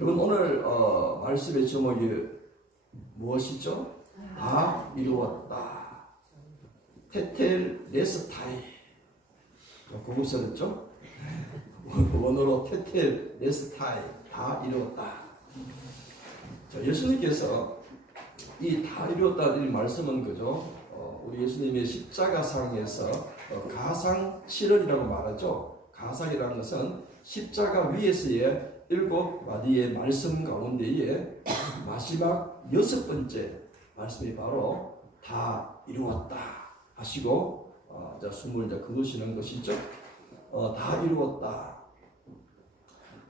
여러분 오늘 말씀의 제목이 무엇이죠? 다 이루었다. 테텔레스타이. 고급스럽죠? 원어로 테텔레스타이. 다 이루었다. 자, 예수님께서 이 다 이루었다는 말씀은 그죠? 우리 예수님의 십자가상에서 가상 7월이라고 말하죠. 가상이라는 것은 십자가 위에서의 7마디의 말씀 가운데에 마지막 6번째 말씀이 바로 다 이루었다 하시고 숨을 거두시는 것이죠. 다 이루었다.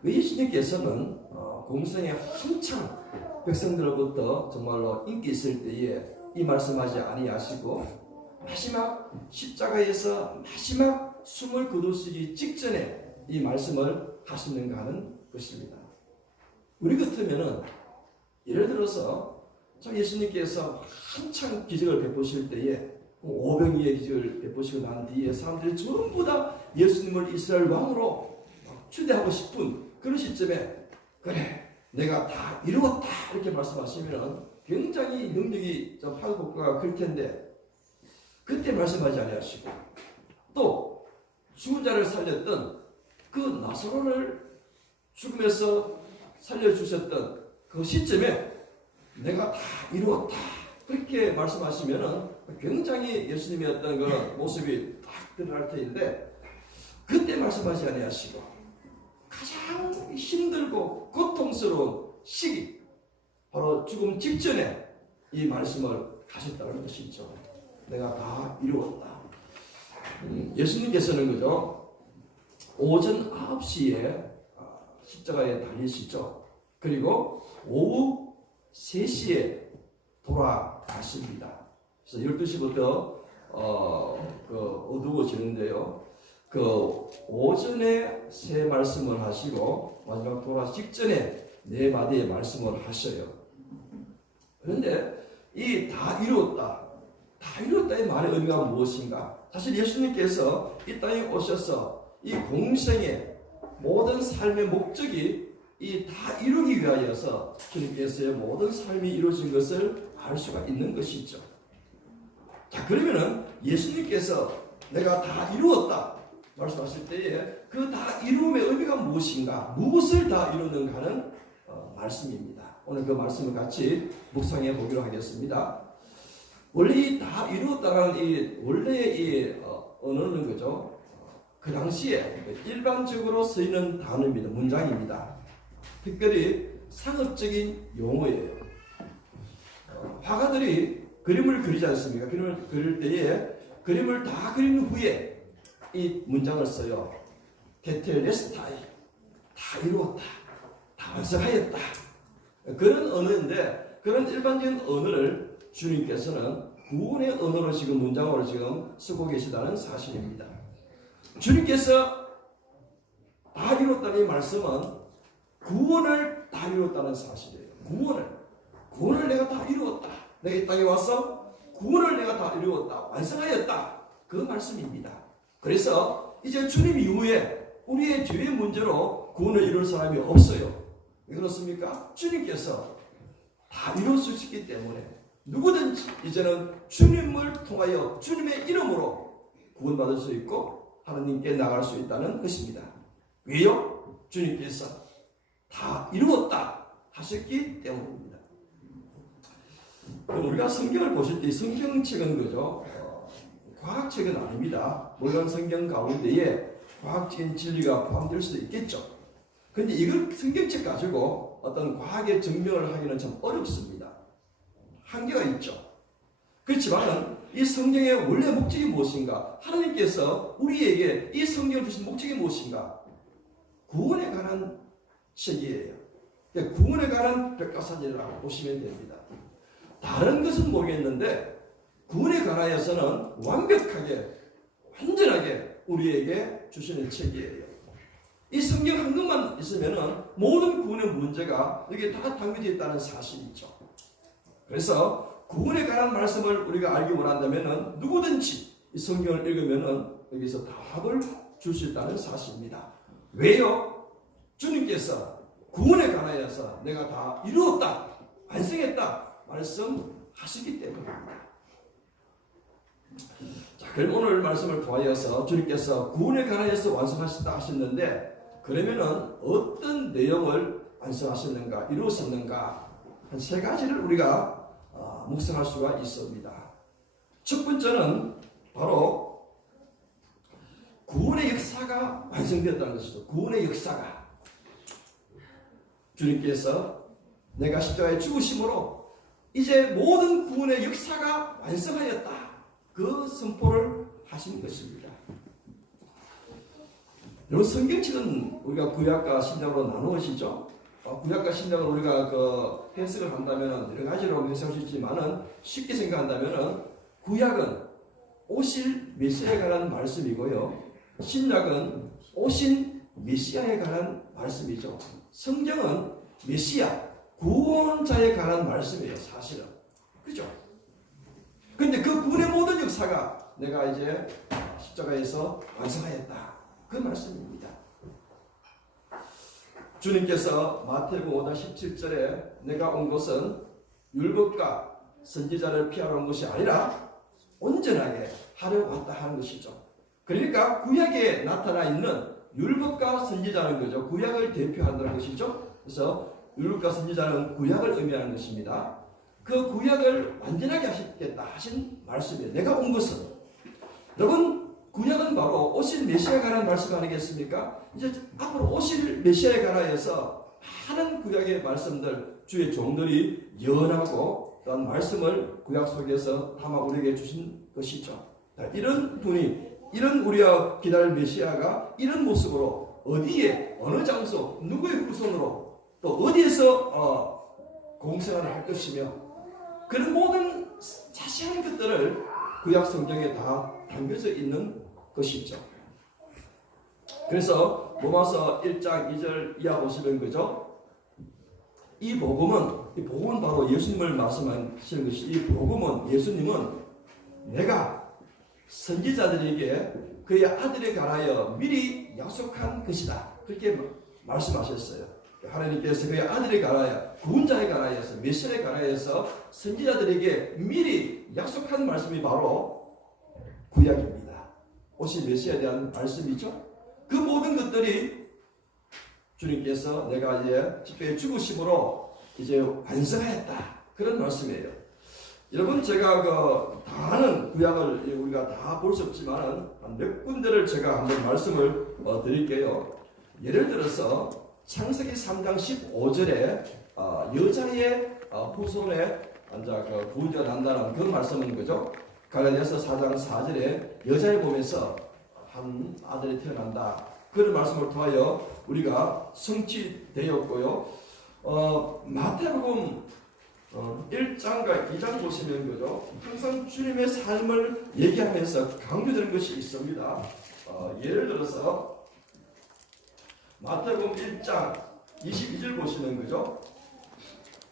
예수님께서는 공생에 한창 백성들로부터 정말로 인기 있을 때에 이 말씀하지 아니하시고 마지막 십자가에서 마지막 숨을 거두시기 직전에 이 말씀을 하시는가 하는 것입니다. 우리 같으면은 예를 들어서 예수님께서 한창 기적을 베푸실 때에 500위의 기적을 베푸시고 난 뒤에 사람들이 전부 다 예수님을 이스라엘 왕으로 추대하고 싶은 그런 시점에 그래 내가 다 이루었다 이렇게 말씀하시면 굉장히 능력이 파급효과가 클 텐데 그때 말씀하지 아니하시고 또 죽은 자를 살렸던 그 나사로를 죽음에서 살려주셨던 그 시점에 내가 다 이루었다 그렇게 말씀하시면 굉장히 예수님의 어떤 그런 모습이 딱 드러날 텐데 그때 말씀하지 아니하시고 가장 힘들고 고통스러운 시기 바로 죽음 직전에 이 말씀을 하셨다는 것이죠. 내가 다 이루었다. 예수님께서는 그죠 오전 9시에 십자가에 달리시죠. 그리고 오후 3시에 돌아가십니다. 그래서 12시부터 어두워지는데요. 그 오전에 세 말씀을 하시고 마지막 돌아 직전에 4마디의 말씀을 하셔요. 그런데 이 다 이루었다. 다 이루었다의 말의 의미가 무엇인가? 사실 예수님께서 이 땅에 오셔서 이 공생의 모든 삶의 목적이 이 다 이루기 위하여서 주님께서의 모든 삶이 이루어진 것을 알 수가 있는 것이죠. 자, 그러면은 예수님께서 내가 다 이루었다 말씀하실 때에 그 다 이루음의 의미가 무엇인가? 무엇을 다 이루는가 하는 말씀입니다. 오늘 그 말씀을 같이 묵상해 보기로 하겠습니다. 원래 이 다 이루었다는 이 원래의 이 언어는 그죠? 그 당시에 일반적으로 쓰이는 단어입니다. 문장입니다. 특별히 상업적인 용어예요. 화가들이 그림을 그리지 않습니까? 그림을 그릴 때에 그림을 다 그린 후에 이 문장을 써요. 테텔레스타이. 다 이루었다. 다 완성하였다. 그런 언어인데 그런 일반적인 언어를 주님께서는 구원의 언어로 지금 문장으로 지금 쓰고 계시다는 사실입니다. 주님께서 다 이뤘다는 이 말씀은 구원을 다 이뤘다는 사실이에요. 구원을 내가 다 이루었다. 내가 이 땅에 와서 구원을 내가 다 이루었다. 완성하였다. 그 말씀입니다. 그래서 이제 주님 이후에 우리의 죄의 문제로 구원을 이룰 사람이 없어요. 왜 그렇습니까? 주님께서 다 이루어주셨기 때문에 누구든지 이제는 주님을 통하여 주님의 이름으로 구원받을 수 있고 하나님께 나갈 수 있다는 것입니다. 왜요? 주님께서 다 이루었다 하셨기 때문입니다. 우리가 성경을 보실 때 성경책은 그죠? 과학책은 아닙니다. 물론 성경 가운데에 과학적인 진리가 포함될 수도 있겠죠. 그런데 이걸 성경책 가지고 어떤 과학의 증명을 하기는 참 어렵습니다. 한계가 있죠. 그렇지만 이 성경의 원래 목적이 무엇인가? 하나님께서 우리에게 이 성경을 주신 목적이 무엇인가? 구원에 관한 책이에요. 구원에 관한 백과사전이라고 보시면 됩니다. 다른 것은 모르겠는데 구원에 관하여서는 완벽하게 완전하게 우리에게 주시는 책이에요. 이 성경 한 것만 있으면 모든 구원의 문제가 여기에 다 담겨져 있다는 사실이죠. 그래서 구원에 관한 말씀을 우리가 알기 원한다면 누구든지 이 성경을 읽으면 여기서 답을 줄 수 있다는 사실입니다. 왜요? 주님께서 구원에 관하여 통하여서 내가 다 이루었다, 완성했다 말씀하시기 때문입니다. 자, 그럼 오늘 말씀을 통하여서 주님께서 구원에 관하여서 완성하셨다 하셨는데, 그러면은 어떤 내용을 완성하셨는가, 이루었었는가, 한 세 가지를 우리가 묵상할 수가 있습니다. 첫 번째는 바로 구원의 역사가 완성되었다는 것이죠. 구원의 역사가, 주님께서 내가 십자가에 죽으심으로 이제 모든 구원의 역사가 완성하였다, 그 선포를 하신 것입니다. 여러분, 성경책은 우리가 구약과 신약으로 나누어지죠. 구약과 신약을 우리가 해석을 한다면 여러 가지로 해석할 수 있지만은, 쉽게 생각한다면은 구약은 오실 메시아에 관한 말씀이고요, 신약은 오신 메시아에 관한 말씀이죠. 성경은 메시아, 구원자에 관한 말씀이에요, 사실은. 그죠? 근데 그 구원의 모든 역사가 내가 이제 십자가에서 완성하였다, 그 말씀입니다. 주님께서 마태복음 5장 17절에 내가 온 것은 율법과 선지자를 피하러 온 것이 아니라 온전하게 하려 왔다 하는 것이죠. 그러니까 구약에 나타나 있는 율법과 선지자는 거죠. 구약을 대표한다는 것이죠. 그래서 율법과 선지자는 구약을 의미하는 것입니다. 그 구약을 완전하게 하시겠다 하신 말씀이에요. 내가 온 것은, 여러분, 구약은 바로 오실 메시아에 관한 말씀 아니겠습니까? 이제 앞으로 오실 메시아에 관하여서 많은 구약의 말씀들, 주의 종들이 예언하고 또한 말씀을 구약 속에서 담아 우리에게 주신 것이죠. 이런 분이, 이런 우리가 기다릴 메시아가 이런 모습으로 어디에, 어느 장소, 누구의 후손으로, 또 어디에서 공생활을 할 것이며, 그런 모든 자세한 것들을 구약 성경에 다 담겨져 있는 것이죠. 그래서 로마서 1장 2절 이하 보시면 그죠? 이 복음은 바로 예수님을 말씀하시는 것이, 이 복음은, 예수님은 내가 선지자들에게 그의 아들에 관하여 미리 약속한 것이다, 그렇게 말씀하셨어요. 하나님께서 그의 아들에 관하여, 구원자에 관하여서, 메시아에 관하여서 선지자들에게 미리 약속한 말씀이 바로 구약입니다. 오실 메시아에 대한 말씀이죠. 그 모든 것들이 주님께서 내가 이제 십자가에 죽으심으로 이제 완성하였다, 그런 말씀이에요. 여러분, 제가 다 아는 구약을 우리가 다 볼 수 없지만 몇 군데를 제가 한번 말씀을 드릴게요. 예를 들어서 창세기 3장 15절에 여자의 후손에 구원자가 난다는 그 말씀은 그죠? 갈라디아서 4장 4절에 여자의 몸에서 한 아들이 태어난다, 그런 말씀을 통하여 우리가 성취되었고요. 마태복음 1장과 2장 보시면 그죠? 항상 주님의 삶을 얘기하면서 강조되는 것이 있습니다. 예를 들어서 마태복음 1장 22절 보시면 그죠?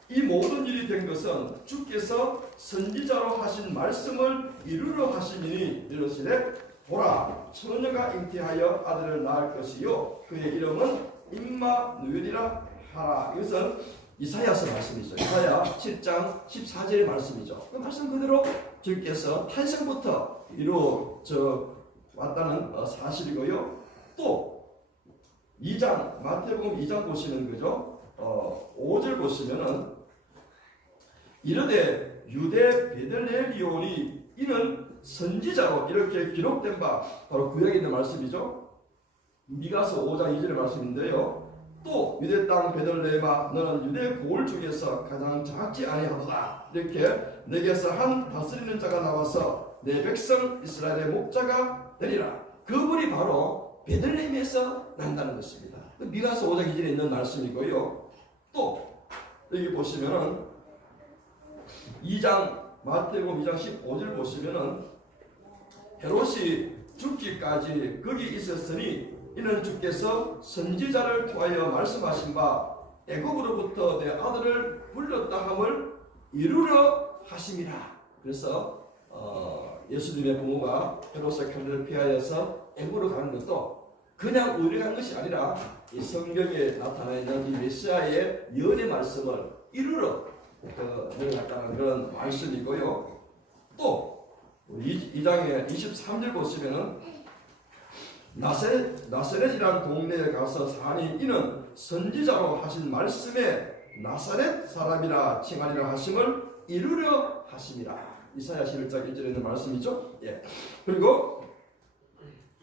이 모든 일이 된 것은 주께서 선지자로 하신 말씀을 이루려 하시니 이르시되 보라, 처녀가 잉태하여 아들을 낳을 것이요 그의 이름은 임마누엘이라 하라. 이것은 이사야서 말씀이죠. 이사야 7장 14절의 말씀이죠. 그 말씀 그대로 주께서 탄생부터 이루어져 왔다는 사실이고요. 또 2장, 마태복음 2장 보시면 그죠? 5절 보시면은 이르되 유대 베들레헴이오니 이는 선지자로 이렇게 기록된 바, 바로 구약에 있는 말씀이죠. 미가서 5장 2절의 말씀인데요. 또 유대 땅 베들레헴아 너는 유대 고을 중에서 가장 작지 아니하도다. 이렇게 내게서 한 다스리는 자가 나와서 내 백성 이스라엘의 목자가 되리라. 그분이 바로 베들레헴에서 난다는 것입니다. 미가서 5장 2절에 있는 말씀이고요. 또 여기 보시면은 2장 마태복음 2장 15절 보시면은 헤롯이 죽기까지 거기 있었으니 이는 주께서 선지자를 통하여 말씀하신 바 애굽으로부터 내 아들을 불렀다 함을 이루려 하심이라. 그래서 예수님의 부모가 헤롯의 칼날을 피하여서 애굽으로 가는 것도 그냥 의뢰한 것이 아니라 이 성경에 나타나 있는 이 메시아의 예언의 말씀을 이루러 내려갔다는 그런 말씀이고요. 또 2장의 23절 보시면은 나사렛이라는 동네에 가서 사니 이는 선지자로 하신 말씀에 나사렛 사람이라 칭하리라 하심을 이루려 하심이라. 이사야 11장 1절에 있는 말씀이죠. 예. 그리고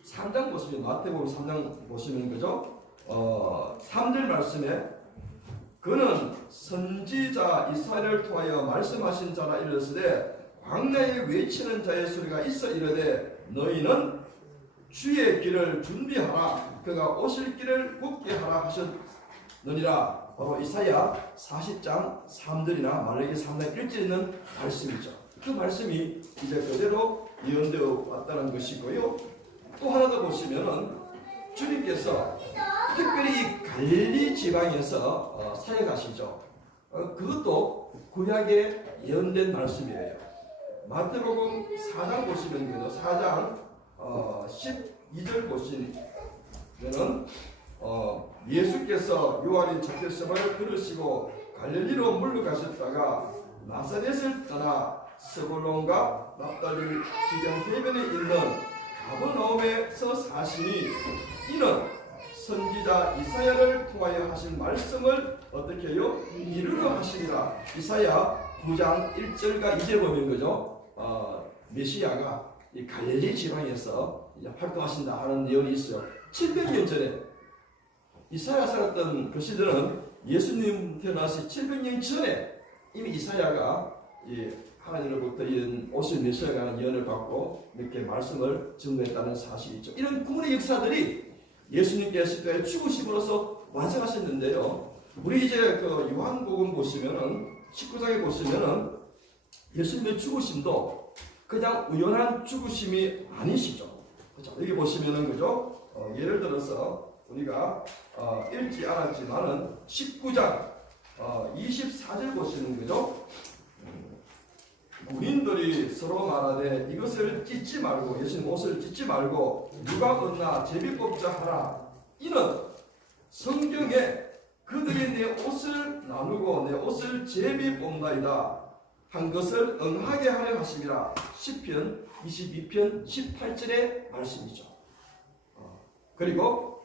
3장 보시면 마태복음 3장 보시면 그죠? 3절 말씀에 그는 선지자 이사야를 통하여 말씀하신 자라 이르시되 광야에 외치는 자의 소리가 있어 이르되 너희는 주의 길을 준비하라 그가 오실 길을 굳게 하라 하셨느니라. 바로 이사야 40장 3절이나 말라기 3장 1절에 있는 말씀이죠. 그 말씀이 이제 그대로 예언되어 왔다는 것이고요. 또 하나 더 보시면은 주님께서 특별히 이 갈릴리 지방에서 사역하시죠. 그것도 구약에 예언된 말씀이에요. 마태복음 4장 보시면 4장 12절 보시면은 예수께서 요한의 적그리스도를 들으시고 갈릴리로 물러가셨다가 나사렛을 떠나 스불론과 납달리 지경 해변에 있는 가버나움에서 사시니 이는 선지자 이사야를 통하여 하신 말씀을 어떻게 해요? 이루려 하시니라. 이사야 9장 1절과 2절 보면 그죠? 메시아가 이 갈릴리 지방에서 활동하신다 하는 내용이 있어요. 700년 전에 이사야 살았던 그 시대는 예수님 태어나시 700년 전에 이미 이사야가 하나님으로부터 이런 오실 메시아가 하는 예언을 받고 이렇게 말씀을 증거했다는 사실이 있죠. 이런 구원의 역사들이 예수님께서 십자가에 죽으심으로써 완성하셨는데요. 우리 이제 그 요한복음 보시면은 19장에 보시면은 예수님의 죽으심도 그냥 우연한 죽으심이 아니시죠. 그죠? 여기 보시면은 그죠? 예를 들어서 우리가 읽지 않았지만은 19장 24절 보시는 거죠. 군인들이 서로 말하되 이것을 찢지 말고 예수님 옷을 찢지 말고 누가 얻나 제비 뽑자 하라. 이는 성경에 그들이 내 옷을 나누고 내 옷을 제비 뽑나이다 한 것을 응하게 하려 하심이라. 시편 22편 18절의 말씀이죠. 그리고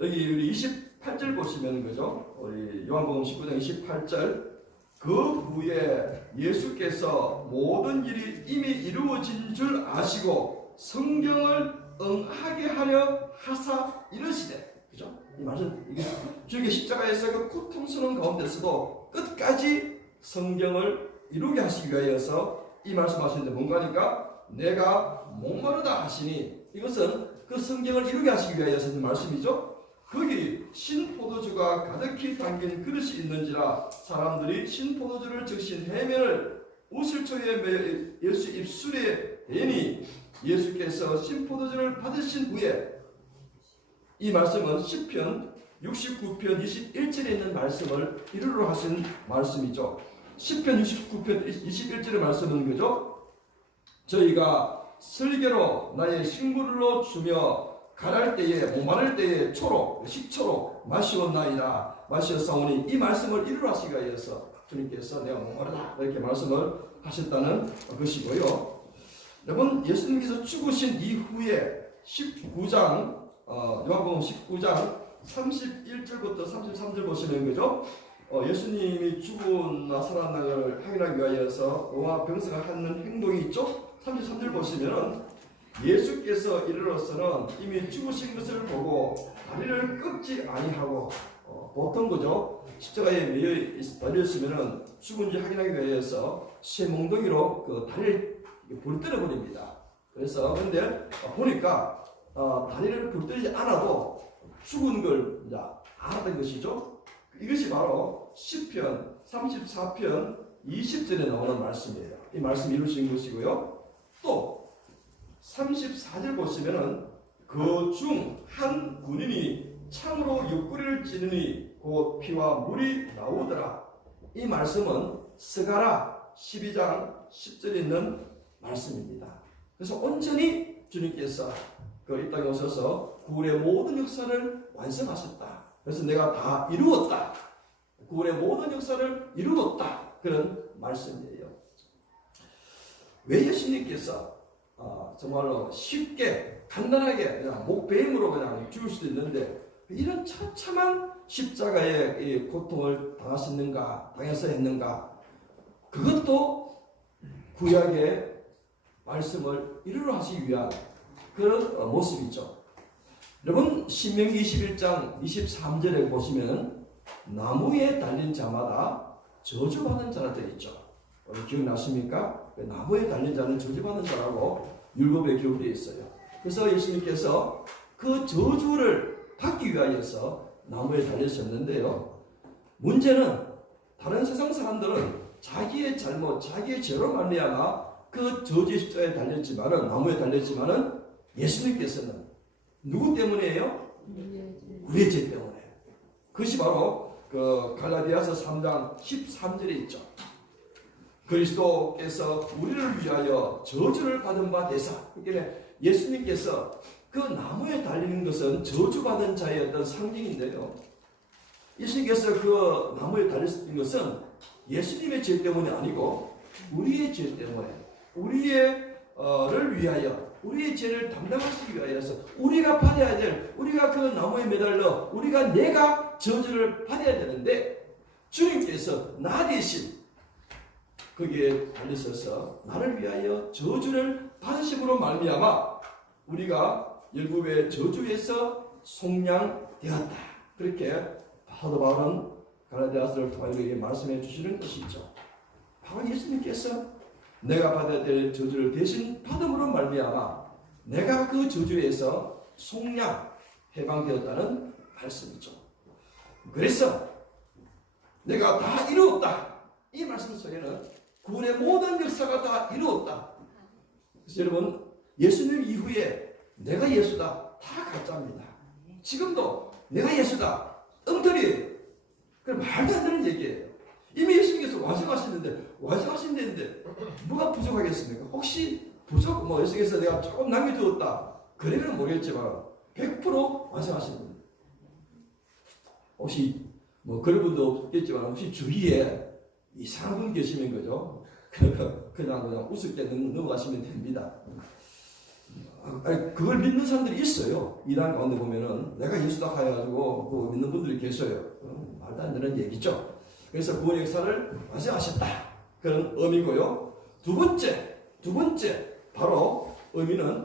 여기 우리 28절 보시면 그죠? 우리 요한복음 19장 28절 그 후에 예수께서 모든 일이 이미 이루어진 줄 아시고 성경을 응하게 하려 하사 이르시되. 그죠? 이 말은 이게 주의 십자가에서 그 고통스러운 가운데서도 끝까지 성경을 이루게 하시기 위하여서 이 말씀하시는데 뭔가 하니까 내가 목마르다 하시니 이것은 그 성경을 이루게 하시기 위하여서 는 말씀이죠. 거기 신포도주가 가득히 담긴 그릇이 있는지라 사람들이 신포도주를 적신 해면을 우슬초에 매어 예수 입술에 대니 예수께서 신포도주를 받으신 후에 이 말씀은 시편 69편 21절에 있는 말씀을 이루러 하신 말씀이죠. 시편 69편 21절의 말씀은 그죠? 저희가 슬개로 나의 식물로 주며 가랄 때에 목마를 때에 식초로 마시었나이다 마시었사오니 이 말씀을 이루러 하시기 위해서 주님께서 내가 목마르다 이렇게 말씀을 하셨다는 것이고요. 여러분 예수님께서 죽으신 이후에 19장 요한복음 19장 31절부터 33절 보시면 그죠? 예수님이 죽었나 살았나를 확인하기 위하여서 의와 병사가 하는 행동이 있죠? 33절 보시면은 예수께서 이르러서는 이미 죽으신 것을 보고 다리를 꺾지 아니하고 보통 그죠? 십자가에 매여 달렸으면은 죽은지 확인하기 위해서 쇠몽둥이로 그 다리를 부러뜨려 버립니다. 그래서 근데 보니까 다리를 부러뜨리지 않아도 죽은 걸 이제 알았던 것이죠. 이것이 바로 시편 34편 20절에 나오는 말씀이에요. 이 말씀 이루신 것이고요. 또 34절 보시면은 그 중 한 군인이 창으로 옆구리를 찌르니 곧 피와 물이 나오더라. 이 말씀은 스가랴 12장 10절에 있는 말씀입니다. 그래서 온전히 주님께서 이 땅에 오셔서 구원의 모든 역사를 완성하셨다. 그래서 내가 다 이루었다. 구원의 모든 역사를 이루었다. 그런 말씀이에요. 왜 예수님께서 정말로 쉽게 간단하게 그냥 목배임으로 그냥 죽을 수도 있는데 이런 처참한 십자가의 이 고통을 당해서 했는가? 그것도 구약의 말씀을 이루려 하시기 위한 그런 모습이죠. 여러분 신명기 21장 23절에 보시면 나무에 달린 자마다 저주받은 자라 되어 있죠. 기억나십니까? 나무에 달린 자는 저주받은 자라고 율법에 기록되어 있어요. 그래서 예수님께서 그 저주를 받기 위하여서 나무에 달리셨는데요. 문제는 다른 세상 사람들은 자기의 잘못, 자기의 죄로 말미암아 그 저주의 십자가에 달렸지만은 나무에 달렸지만은 예수님께서는 누구 때문이에요? 우리의 죄 때문에. 그것이 바로 그 갈라디아서 3장 13절에 있죠. 그리스도께서 우리를 위하여 저주를 받은 바 되사. 그러니까 예수님께서 그 나무에 달리는 것은 저주받은 자의 어떤 상징인데요. 예수님께서 그 나무에 달렸던 것은 예수님의 죄 때문이 아니고 우리의 죄 때문에 우리를 위하여 우리의 죄를 담당하시기 위하여서 우리가 받아야 될 우리가 그 나무에 매달려 내가 저주를 받아야 되는데 주님께서 나 대신 거기에 달리셔서 나를 위하여 저주를 받으심으로 말미암아 우리가 율법의 저주에서 속량되었다. 그렇게 사도 바울은 갈라디아서를 통해 우리에게 말씀해 주시는 것이죠. 바로 예수님께서 내가 받아야 될 저주를 대신 받음으로 말미암아 내가 그 저주에서 속량 해방되었다는 말씀이죠. 그래서 내가 다 이루었다. 이 말씀 속에는 구원의 모든 역사가 다 이루었다. 그래서 여러분 예수님 이후에 내가 예수다 다 가짜입니다. 지금도 내가 예수다 엉터리예요. 그럼 말도 안 되는 얘기예요. 이미 예수님께서 완성하신다는데 뭐가 부족하겠습니까? 혹시 예수님께서 내가 조금 남겨두었다 그러면 모르겠지만 100% 완성하신 겁니다. 혹시 그런 분도 없겠지만 혹시 주위에 이상한 분 계시면 그죠? 그냥 우습게 넘어가시면 됩니다. 그걸 믿는 사람들이 있어요. 이단 가운데 보면은 내가 예수다 해가지고 믿는 분들이 계셔요. 말도 안 되는 얘기죠. 그래서 구원 역사를 완성하셨다. 그런 의미고요. 두 번째 바로 의미는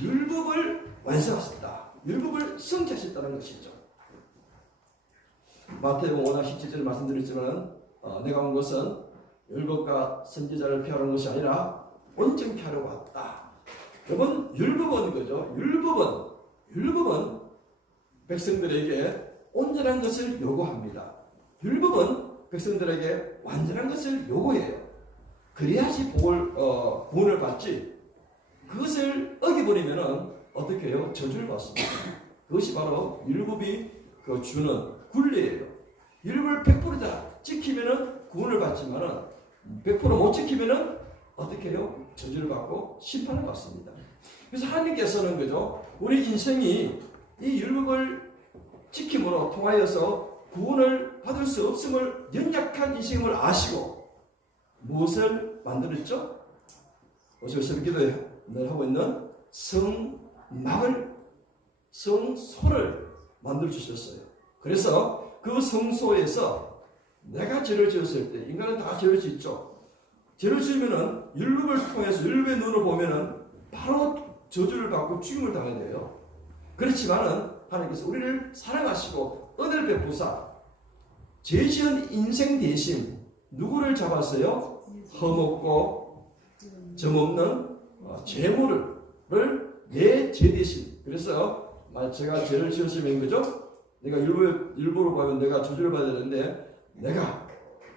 율법을 완성하셨다. 율법을 성취하셨다는 것이죠. 마태복음 5장 17절 말씀드렸지만 내가 온 것은 율법과 선지자를 피하러 온 것이 아니라 온전케 하려고 왔다. 여러분 율법은 그죠? 율법은 백성들에게 온전한 것을 요구합니다. 율법은 백성들에게 완전한 것을 요구해요. 그래야지 구원을 받지. 그것을 어기버리면은 어떻게 해요? 저주를 받습니다. 그것이 바로 율법이 주는 굴레예요. 율법을 100%다 지키면은 구원을 받지만은 100%못 지키면은 어떻게 해요? 저주를 받고 심판을 받습니다. 그래서 하나님께서는 그죠? 우리 인생이 이 율법을 지킴으로 통하여서 구원을 받을 수 없음을 연약한 인생임을 아시고 무엇을 만들었죠? 오늘 새벽 기도를 하고 있는 성소를 만들어 주셨어요. 그래서 그 성소에서 내가 죄를 지었을 때 인간은 다 죄를 짓죠. 죄를 지으면은 율법을 통해서 율법의 눈으로 보면은 바로 저주를 받고 죽임을 당해야 돼요. 그렇지만은 하나님께서 우리를 사랑하시고 은혜를 베푸사 죄 지은 인생 대신 누구를 잡았어요? 흠없고 점없는 제물을 내 죄 대신. 그래서 제가 죄를 지었으면 그죠? 내가 율법으로 보면 내가 저주를 받아야 되는데 내가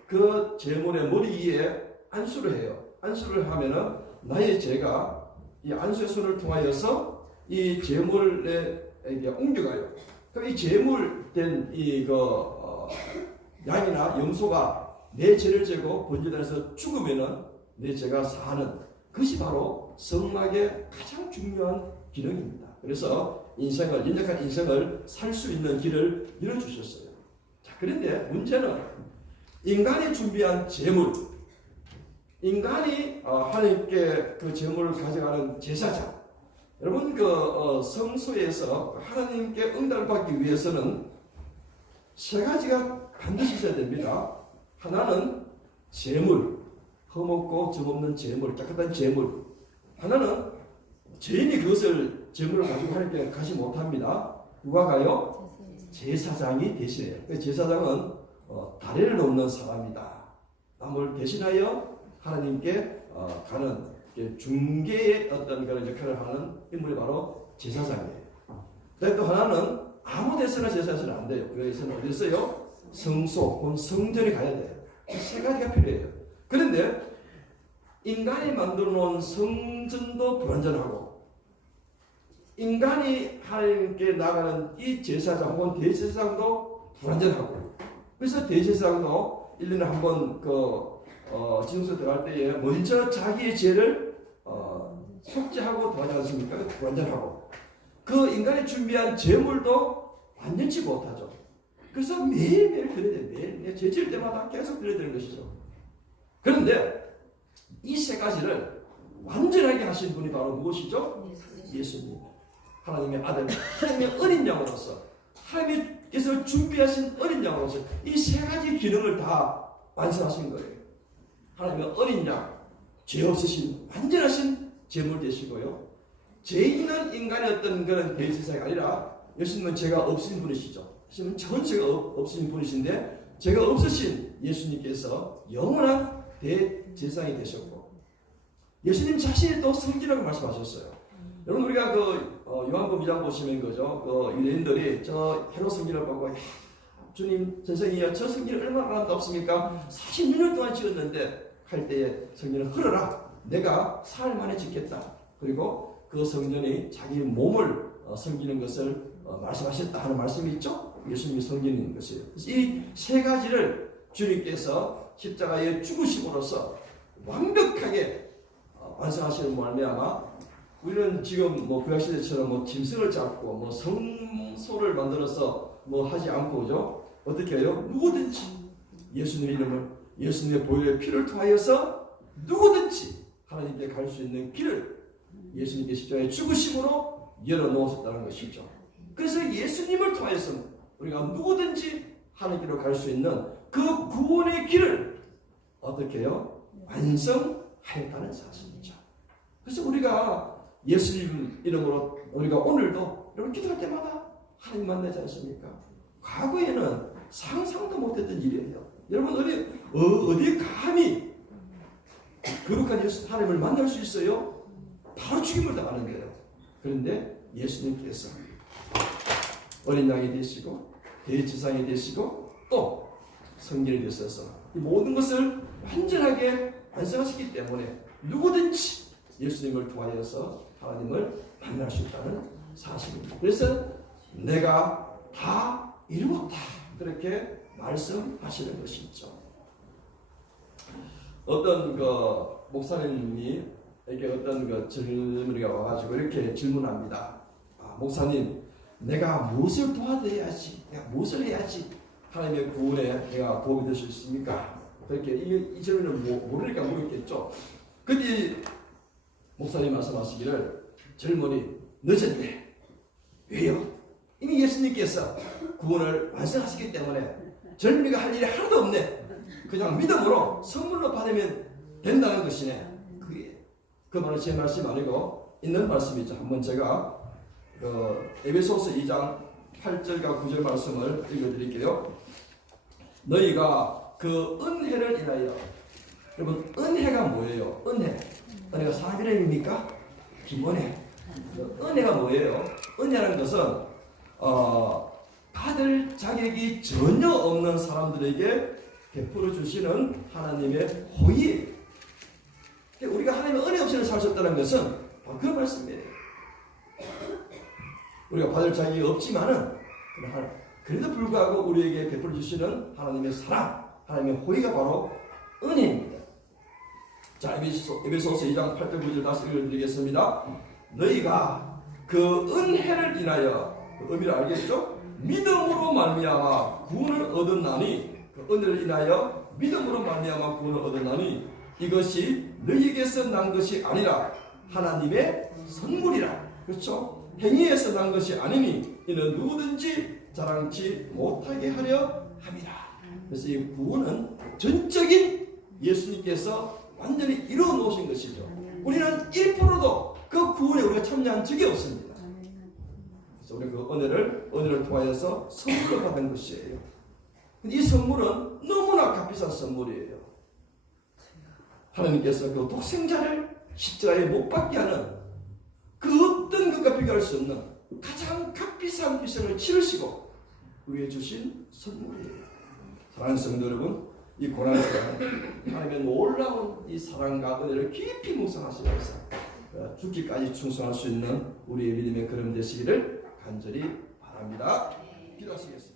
그 제물의 머리 위에 안수를 해요. 안수를 하면은 나의 죄가 이 안수의 손을 통하여서 이 제물에게 옮겨가요. 그럼 이 제물된 양이나 염소가 내 죄를 지고 번제단에서 죽으면은 내 죄가 사하는 그것이 바로 성막의 가장 중요한 기능입니다. 그래서 연약한 인생을 살 수 있는 길을 열어주셨어요. 자, 그런데 문제는 인간이 준비한 재물, 인간이 하나님께 그 재물을 가져가는 제사장. 여러분 성소에서 하나님께 응답을 받기 위해서는 세 가지가 반드시 있어야 됩니다. 하나는 재물, 흠없고 점없는 재물, 깨끗한 재물. 하나는 죄인이 그것을 재물을 가지고 하나님께 가지 못합니다. 누가 가요? 제사장이 대신해요. 그 제사장은 다리를 놓는 사람이다. 남을 대신하여 하나님께 가는 중개의 어떤 그런 역할을 하는 인물이 바로 제사장이에요. 또 하나는 아무 데서나 제사장은 안 돼요. 여기서는 어디 있어요? 성소 혹은 성전에 가야 돼요. 세 가지가 필요해요. 그런데 인간이 만들어 놓은 성전도 불완전하고 인간이 하나님께 나가는 이 제사장 혹은 대제사장도 불완전하고, 그래서 대제사장도 1년에 한 번 지성소에 들어갈 때에 먼저 자기의 죄를 속죄하고 들어가지 않습니까? 불완전하고, 그 인간이 준비한 제물도 완전치 못하죠. 그래서 매일매일 드려야 돼요. 매일 죄 지을 때마다 계속 드려야 되는 것이죠. 그런데 이 세 가지를 완전하게 하신 분이 바로 무엇이죠? 예수님. 하나님의 아들, 하나님의 어린 양으로서, 하나님께서 준비하신 어린 양으로서 이 세 가지 기능을 다 완성하신 거예요. 하나님의 어린 양, 죄 없으신 완전하신 제물 되시고요. 죄 있는 인간의 어떤 그런 대제사장이 아니라 예수님은 죄가 없으신 분이시죠. 예수님은 전체가 없으신 분이신데 죄가 없으신 예수님께서 영원한 대제사장이 되셨고, 예수님 자신이 또 성기라고 말씀하셨어요. 여러분 우리가 요한복음 2장 보시면 그죠? 유대인들이 저 헤롯 성기를 보고 주님 선생이여 저 성기를 얼마나 아름답습니까? 46년 동안 지었는데 할 때에 성전을 헐어라. 내가 사흘 만에 짓겠다. 그리고 그 성전이 자기 몸을 섬기는 것을 말씀하셨다 하는 말씀이 있죠? 예수님이 섬기는 것이에요. 이 세 가지를 주님께서 십자가에 죽으심으로써 완벽하게 완성하시는 말미암아 우리는 지금 구약시대처럼 짐승을 잡고 성소를 만들어서 하지 않고, 그죠? 어떻게 해요? 누구든지 예수님의 이름을, 예수님의 보혈의 피를 통하여서 누구든지 하나님께 갈 수 있는 길을 예수님께 십자가에 죽으심으로 열어놓으셨다는 것이죠. 그래서 예수님을 통해서 우리가 누구든지 하나님께로 갈 수 있는 그 구원의 길을 어떻게 해요? 완성하였다는 사실이죠. 그래서 우리가 예수님 이름으로 우리가 오늘도 여러분 기도할 때마다 하나님 만나지 않습니까? 과거에는 상상도 못했던 일이에요. 여러분 어디 감히 거룩한 예수 하나님을 만날 수 있어요? 바로 죽임을 당하는데요. 그런데 예수님께서 어린 양이 되시고 대제사장이 되시고 또 성전이 되셔서 이 모든 것을 완전하게 완성하시기 때문에 누구든지 예수님을 통하여서 하나님을 만날 수 있다는 사실입니다. 그래서 내가 다 이루었다 그렇게 말씀하시는 것이죠. 어떤 목사님이 이렇게 어떤 질문이 와가지고 이렇게 질문합니다. 목사님, 내가 무엇을 도와드려야지, 내가 무엇을 해야지 하나님의 구원에 내가 도움이 될 수 있습니까? 그렇게 이 질문을 모르니까 물었겠죠. 근데 목사님 말씀하시기를 젊은이 늦었네. 왜요? 이미 예수님께서 구원을 완성하시기 때문에 젊은이가 할 일이 하나도 없네. 그냥 믿음으로 선물로 받으면 된다는 것이네. 그 말은 제 말씀이 아니고 있는 말씀이죠. 한번 제가 에베소서 2장 8절과 9절 말씀을 읽어드릴게요. 너희가 그 은혜를 인하여, 여러분 은혜가 뭐예요? 은혜가 사람 이름입니까? 기본에 은혜가 뭐예요? 은혜라는 것은 받을 자격이 전혀 없는 사람들에게 베풀어 주시는 하나님의 호의. 우리가 하나님의 은혜 없이는 살 수 없다는 것은 그 말씀이에요. 우리가 받을 자격이 없지만은 그래도 불구하고 우리에게 베풀어 주시는 하나님의 사랑, 하나님의 호의가 바로 은혜입니다. 자, 에베소서 2장 8절 9절 다시 읽어드리겠습니다. 너희가 그 은혜를 인하여 그 의미를 알겠죠? 믿음으로 말미암아 구원을 얻었나니 그 은혜를 인하여 믿음으로 말미암아 구원을 얻었나니 이것이 너희에게서 난 것이 아니라 하나님의 선물이라. 그렇죠? 행위에서 난 것이 아니니 이는 누구든지 자랑치 못하게 하려 함이라. 그래서 이 구원은 전적인 예수님께서 완전히 이루어 놓으신 것이죠. 우리는 1%도 그 구원에 우리가 참여한 적이 없습니다. 그래서 우리 그 은혜를 통하여서 선물을 받은 것이에요. 이 선물은 너무나 값비싼 선물이에요. 하나님께서 그 독생자를 십자가에 못 박게 하는 그 어떤 것과 비교할 수 없는 가장 값비싼 희생을 치르시고 위해 주신 선물이에요. 사랑하는 성도 여러분, 이 고난의 시간 하나님의 놀라운 이 사랑과 은혜를 깊이 묵상하시면서 죽기까지 충성할 수 있는 우리의 믿음의 걸음 되시기를 간절히 바랍니다. 기도하시겠습니다.